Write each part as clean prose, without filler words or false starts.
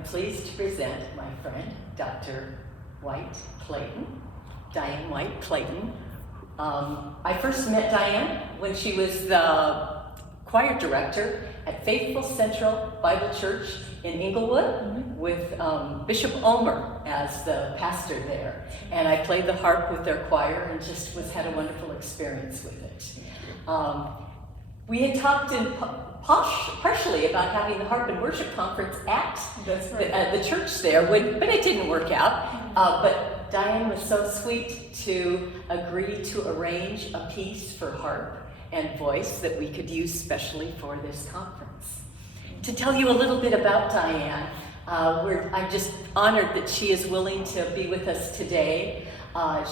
am pleased to present my friend, Dr. White Clayton, Diane White Clayton. I first met Diane when she was the choir director at Faithful Central Bible Church in Inglewood with Bishop Omer as the pastor there. And I played the harp with their choir and just had a wonderful experience with it. We had talked partially about having the Harp and Worship Conference at the church there, but it didn't work out. But Diane was so sweet to agree to arrange a piece for harp and voice that we could use specially for this conference. To tell you a little bit about Diane, I'm just honored that she is willing to be with us today.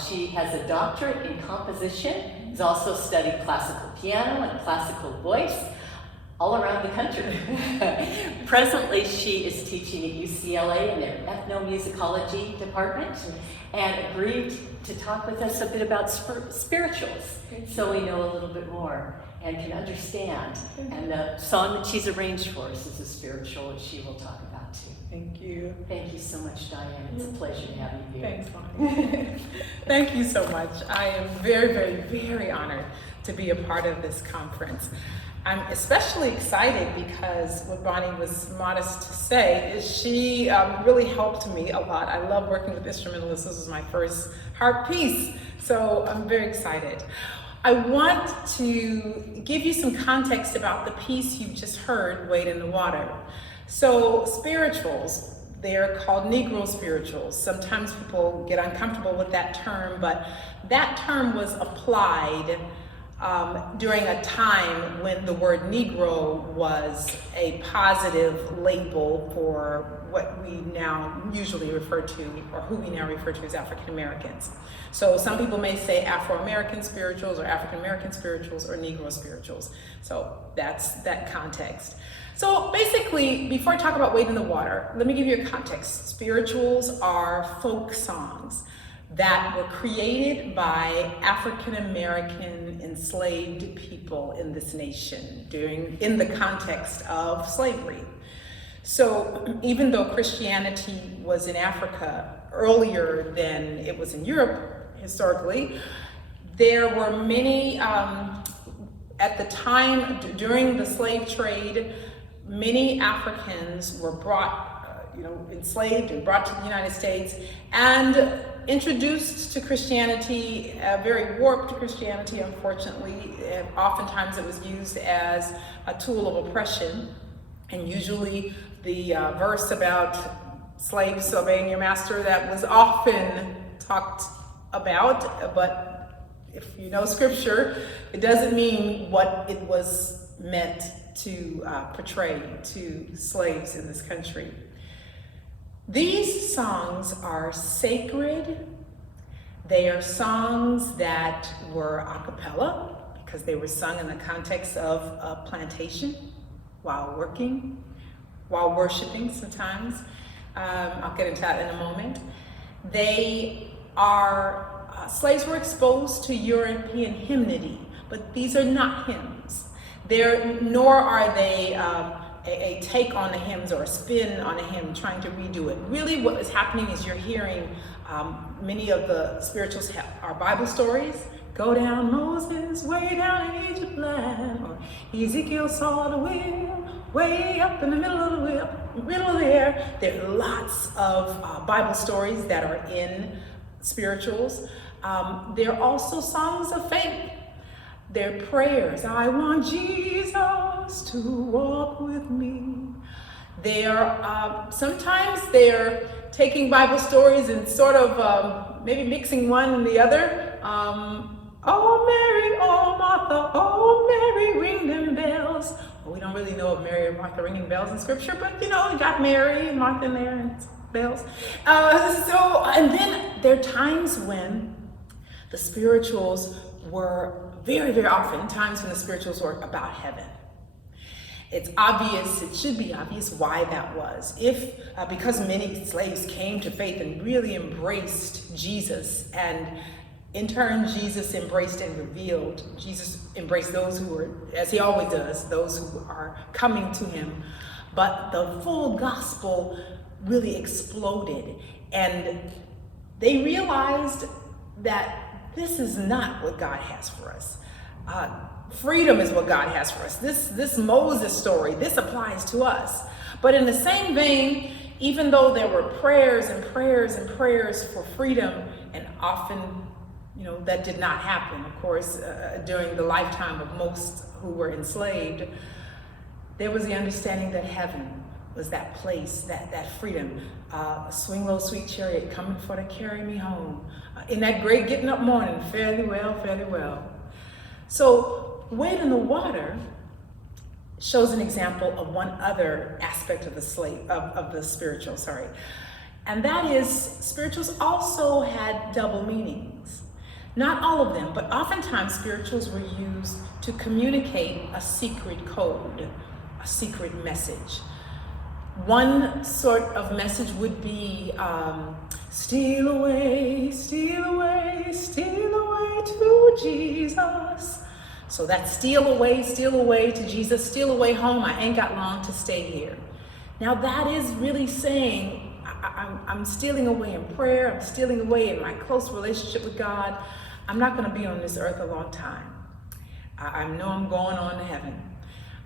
She has a doctorate in composition, has also studied classical piano and classical voice all around the country. Presently, she is teaching at UCLA in their ethnomusicology department and agreed to talk with us a bit about spirituals so we know a little bit more and can understand. And the song that she's arranged for us is a spiritual that she will talk about too. Thank you. Thank you so much, Diane. It's a pleasure to have you here. Thanks, Bonnie. Thank you so much. I am very, very, very honored to be a part of this conference. I'm especially excited because what Bonnie was modest to say is she really helped me a lot. I love working with instrumentalists. This was my first harp piece, so I'm very excited. I want to give you some context about the piece you just heard, Wade in the Water. So spirituals, they're called Negro spirituals. Sometimes people get uncomfortable with that term, but that term was applied during a time when the word Negro was a positive label for what we now usually refer to, or who we now refer to as African Americans. So some people may say Afro-American spirituals or African American spirituals or Negro spirituals. So that's that context. So basically, before I talk about Wade in the Water, let me give you a context. Spirituals are folk songs that were created by African American enslaved people in this nation in the context of slavery. So even though Christianity was in Africa earlier than it was in Europe historically, there were many, at the time during the slave trade, many Africans were brought, enslaved and brought to the United States and introduced to Christianity, very warped Christianity, unfortunately. Oftentimes it was used as a tool of oppression, and usually the verse about slaves obeying your master, that was often talked about, but if you know scripture, it doesn't mean what it was meant to portray to slaves in this country. These songs are sacred. They are songs that were a cappella because they were sung in the context of a plantation while working, while worshiping sometimes. I'll get into that in a moment. They are, slaves were exposed to European hymnody, but these are not hymns. Nor are they a take on the hymns or a spin on a hymn, trying to redo it. Really what is happening is you're hearing many of the spirituals are Bible stories. Go down Moses, way down in Egypt land, or Ezekiel saw the wheel, way up in the middle of the wheel, middle there. There are lots of Bible stories that are in spirituals. There are also songs of faith. They're prayers. I want Jesus to walk with me. Sometimes they're taking Bible stories and sort of maybe mixing one and the other. Oh Mary, oh Martha, oh Mary, ring them bells. Well, we don't really know of Mary and Martha ringing bells in scripture, but you got Mary and Martha in there and bells. And then there are times when the spirituals were very, very often times when the spirituals were about heaven. It's obvious, it should be obvious why that was. Because many slaves came to faith and really embraced Jesus, and in turn, Jesus embraced and revealed. Jesus embraced those who were, as he always does, those who are coming to him. But the full gospel really exploded, and they realized that this is not what God has for us. Freedom is what God has for us. This Moses story, this applies to us. But in the same vein, even though there were prayers and prayers and prayers for freedom, and often, that did not happen, of course, during the lifetime of most who were enslaved, there was the understanding that heaven was that place, that freedom. Swing low, sweet chariot, coming for to carry me home. In that great getting up morning, fare thee well, fare thee well. So, wade in the water shows an example of one other aspect of the spiritual, and that is spirituals also had double meanings. Not all of them, but oftentimes spirituals were used to communicate a secret code, a secret message. One sort of message would be, steal away, steal away, steal away to Jesus. So that's steal away to Jesus, steal away home. I ain't got long to stay here. Now that is really saying, I'm stealing away in prayer. I'm stealing away in my close relationship with God. I'm not going to be on this earth a long time. I know I'm going on to heaven.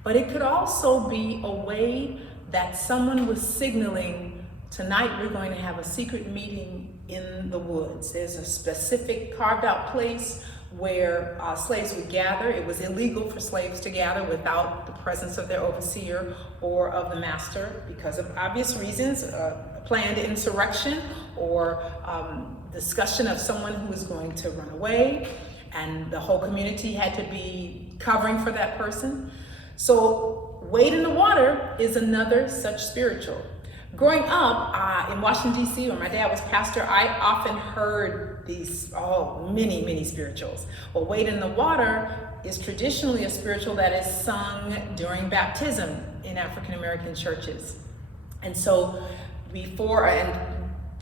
But it could also be a way that someone was signaling, tonight we're going to have a secret meeting in the woods. There's a specific carved out place where slaves would gather. It was illegal for slaves to gather without the presence of their overseer or of the master because of obvious reasons, planned insurrection or discussion of someone who was going to run away, and the whole community had to be covering for that person. So wade in the water is another such spiritual. Growing up in Washington, D.C., where my dad was pastor, I often heard these, many spirituals. Well, wade in the water is traditionally a spiritual that is sung during baptism in African American churches. And so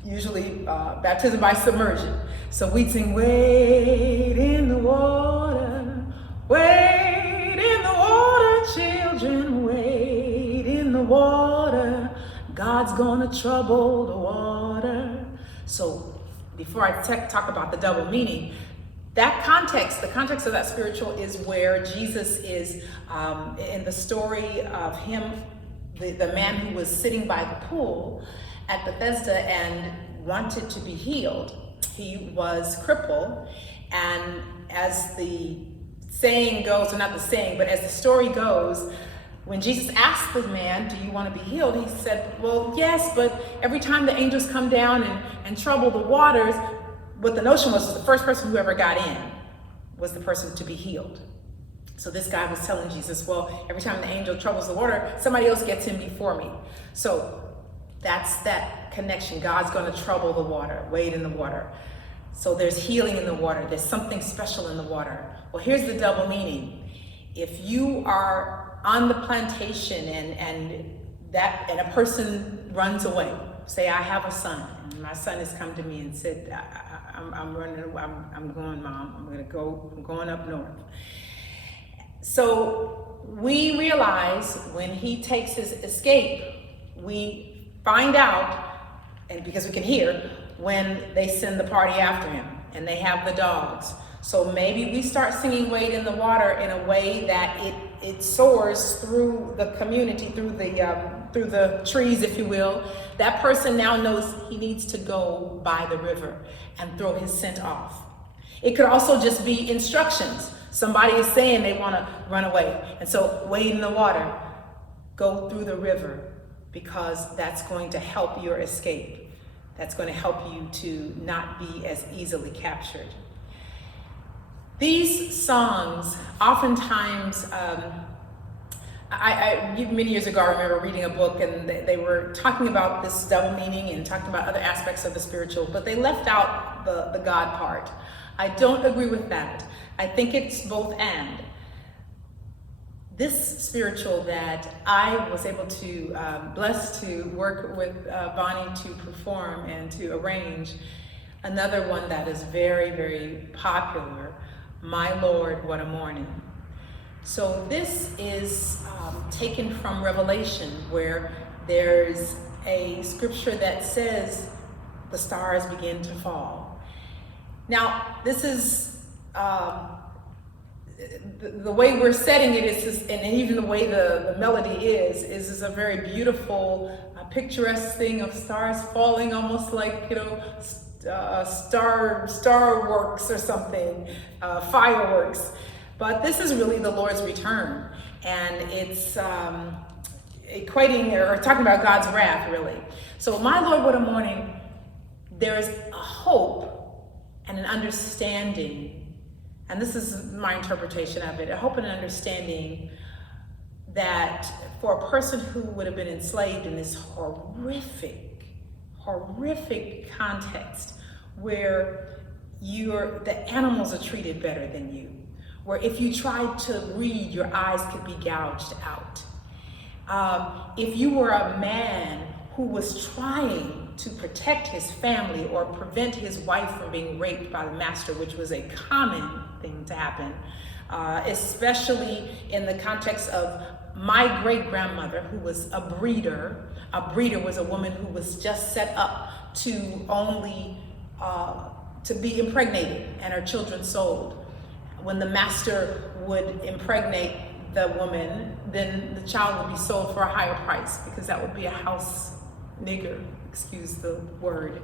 usually baptism by submersion. So we'd sing, wade in the water, wade in the water, children, wade in the water. God's gonna trouble the water. So before I talk about the double meaning, that context, the context of that spiritual is where Jesus is in the story of him, the man who was sitting by the pool at Bethesda and wanted to be healed. He was crippled, and as the saying goes, or not the saying, but as the story goes, when Jesus asked the man, do you want to be healed? He said, well, yes, but every time the angels come down and trouble the waters, what the notion was the first person who ever got in was the person to be healed. So this guy was telling Jesus, well, every time the angel troubles the water, somebody else gets in before me. So that's that connection. God's going to trouble the water, wade in the water. So there's healing in the water. There's something special in the water. Well, here's the double meaning. If you are on the plantation and a person runs away, say I have a son, and my son has come to me and said, I'm going, Mom, I'm going up north. So we realize when he takes his escape, we find out, and because we can hear, when they send the party after him and they have the dogs. So maybe we start singing Wade in the Water in a way that it soars through the community, through the trees, if you will. That person now knows he needs to go by the river and throw his scent off. It could also just be instructions. Somebody is saying they want to run away. And so wade in the water, go through the river, because that's going to help your escape. That's going to help you to not be as easily captured. These songs, oftentimes, many years ago, I remember reading a book and they were talking about this double meaning and talking about other aspects of the spiritual, but they left out the God part. I don't agree with that. I think it's both and. This spiritual that I was able to, blessed to work with Bonnie to perform and to arrange, another one that is very, very popular, My Lord, What a Morning. So this is taken from Revelation, where there's a scripture that says the stars begin to fall. Now, this is the way we're setting it is just, and even the way the melody is a very beautiful, picturesque thing of stars falling, almost like, you know, star works or something, fireworks. But this is really the Lord's return, and it's equating or talking about God's wrath, really. So, my Lord, what a morning! There is a hope and an understanding, and this is my interpretation of it, a hope and an understanding that for a person who would have been enslaved in this horrific context where the animals are treated better than you, where if you tried to read, your eyes could be gouged out. If you were a man who was trying to protect his family or prevent his wife from being raped by the master, which was a common thing to happen, especially in the context of my great-grandmother, who was a breeder. A breeder was a woman who was just set up to only to be impregnated and her children sold. When the master would impregnate the woman, then the child would be sold for a higher price, because that would be a house nigger, excuse the word.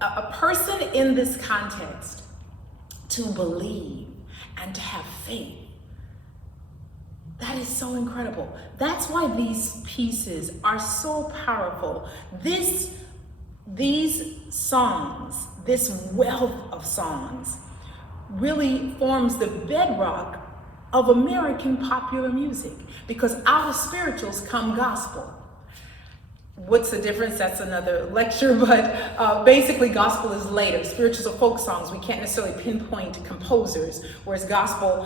A person in this context to believe and to have faith, that is so incredible. That's why these pieces are so powerful. These songs, this wealth of songs, really forms the bedrock of American popular music, because out of spirituals come gospel. What's the difference? That's another lecture, but basically gospel is later. Spirituals are folk songs. We can't necessarily pinpoint composers, whereas gospel,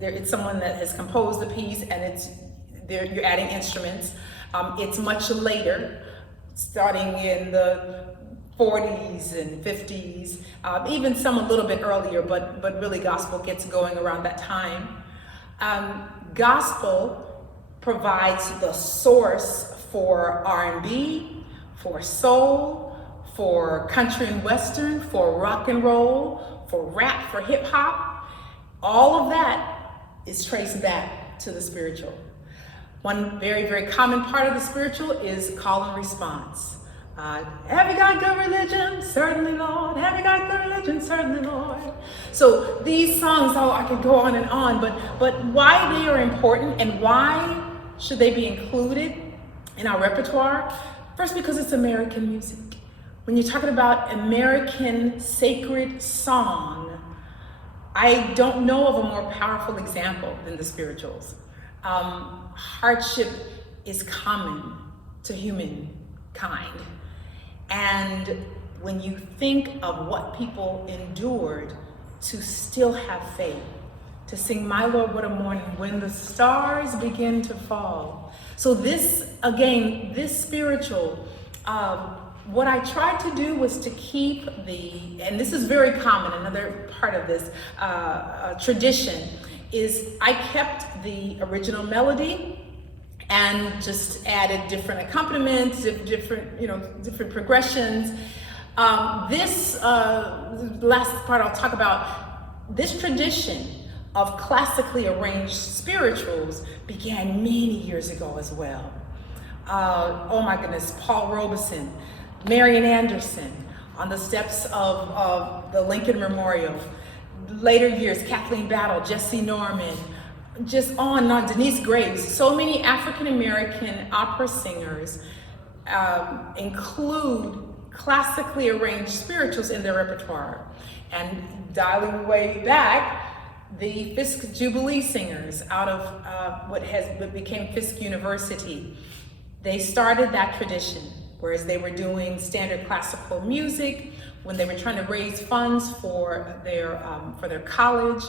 it's someone that has composed the piece, and you're adding instruments. It's much later, starting in the 40s and 50s, even some a little bit earlier, but really gospel gets going around that time. Gospel provides the source for R&B, for soul, for country and western, for rock and roll, for rap, for hip hop. All of that is traced back to the spiritual. One very, very common part of the spiritual is call and response. Have you got good religion? Certainly, Lord. Have you got good religion? Certainly, Lord. So these songs, I could go on and on, but why they are important and why should they be included in our repertoire? First, because it's American music. When you're talking about American sacred song, I don't know of a more powerful example than the spirituals. Hardship is common to humankind. And when you think of what people endured to still have faith, to sing My Lord, What a Morning, when the stars begin to fall. So this, again, this spiritual, what I tried to do was to keep and this is very common, another part of this tradition, is I kept the original melody and just added different accompaniments, different progressions. This last part I'll talk about, this tradition of classically arranged spirituals began many years ago as well. Oh my goodness, Paul Robeson, Marian Anderson, on the steps of the Lincoln Memorial. Later years, Kathleen Battle, Jesse Norman, just on and on, Denise Graves. So many African-American opera singers include classically arranged spirituals in their repertoire. And dialing way back, the Fisk Jubilee singers out of what became Fisk University, they started that tradition, whereas they were doing standard classical music when they were trying to raise funds for their college.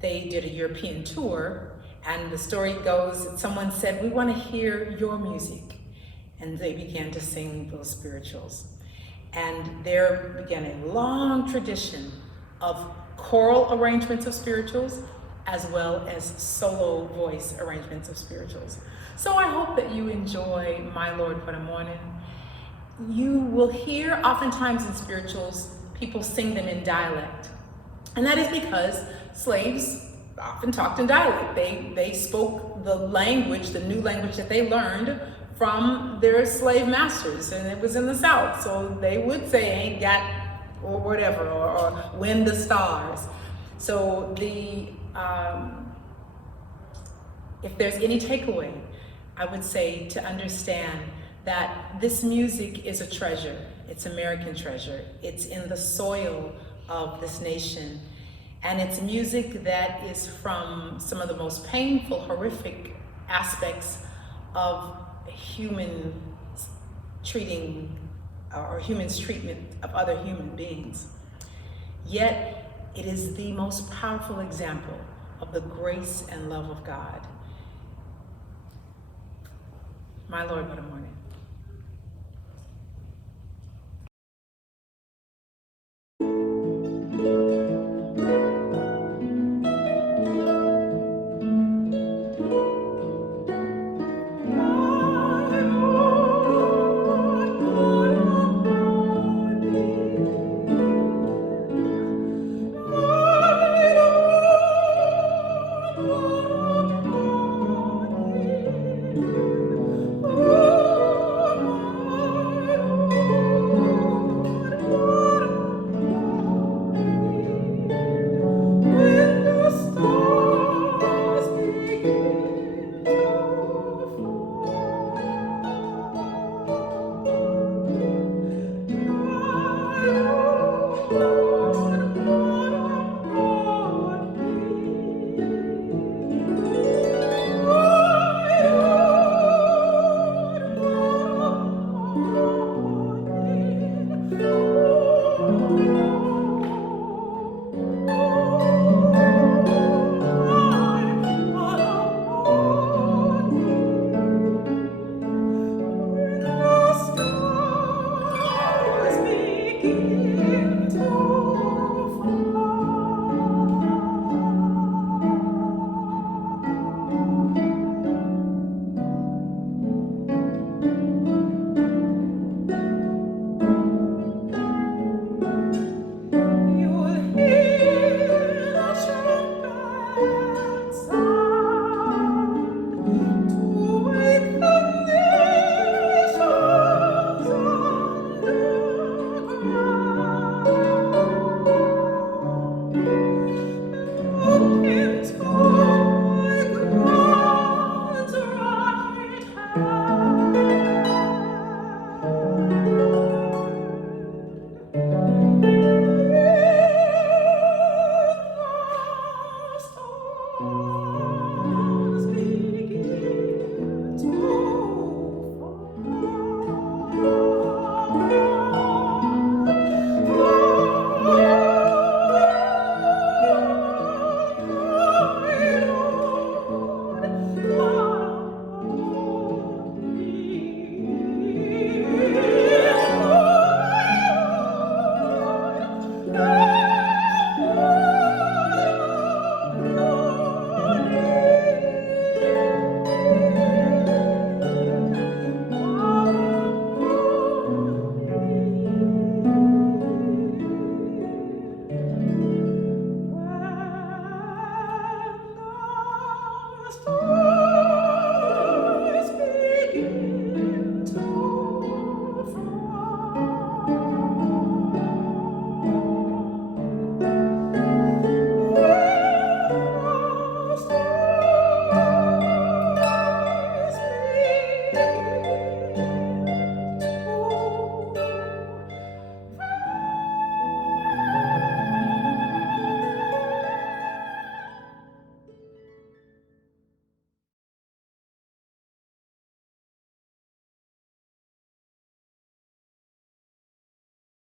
They did a European tour, and the story goes that someone said, "We want to hear your music," and they began to sing those spirituals. And there began a long tradition of choral arrangements of spirituals, as well as solo voice arrangements of spirituals. So I hope that you enjoy My Lord What a Morning. You will hear oftentimes in spirituals, people sing them in dialect. And that is because slaves often talked in dialect. They spoke the language, the new language that they learned from their slave masters, and it was in the South. So they would say, ain't got, or whatever, or when the stars. So if there's any takeaway, I would say to understand that this music is a treasure. It's American treasure. It's in the soil of this nation. And it's music that is from some of the most painful, horrific aspects of human treating, or humans' treatment of other human beings. Yet, it is the most powerful example of the grace and love of God. My Lord, what a morning.